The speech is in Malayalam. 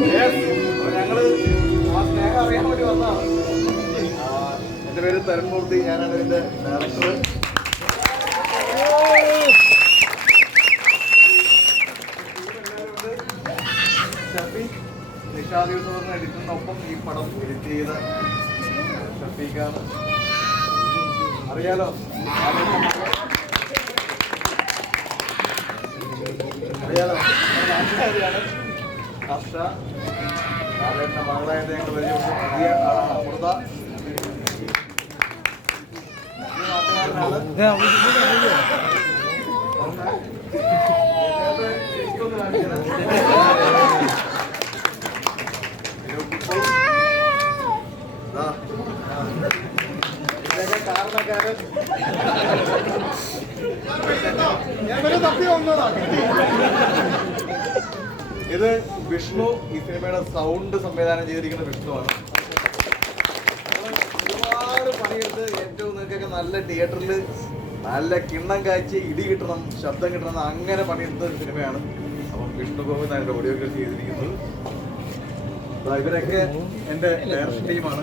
ഞങ്ങൾ ആ സ്നേഹം അറിയാൻ വേണ്ടി വന്നതാണ്. ആ, എന്റെ പേര് തരൺമൂർത്തി. ഞാനാണ് ഇതിന്റെ ഡയറക്ടർ നിഷാദ് യൂസഫ് എന്ന എഡിറ്ററിനൊപ്പം ഈ പടം എഡിറ്റ് ചെയ്ത ഷഫീഖാണ്. അറിയാലോ? അറിയാലോ? ഹർഷ ലാലേട്ടന്റെ മകളായിട്ട് ഞങ്ങൾ പരിചയപ്പെട്ടു പുതിയ ആളാണ്. അമൃത. കാരണക്കാരൻ ഞാൻ വരെ തപ്പി വന്നതാണ് ഇത് വിഷ്ണു ഈ സിനിമയുടെ സൗണ്ട് സംവിധാനം ചെയ്തിരിക്കുന്ന വിഷ്ണുവാണ്. ഒരുപാട് പണിയെടുത്ത് ഏറ്റവും നിങ്ങൾക്കൊക്കെ നല്ല തിയേറ്ററിൽ നല്ല കിണ്ണം കാഴ്ച ഇടി കിട്ടണം ശബ്ദം കിട്ടണം അങ്ങനെ പണിയെടുത്ത ഒരു സിനിമയാണ്. അപ്പം വിഷ്ണു ഗോവിന്ദ് അതിന്റെ ഓഡിയോഗ്രാഫി ചെയ്തിരിക്കുന്നത്. ഇവരൊക്കെ എന്റെ ഡയറക്ഷൻ ടീമാണ്.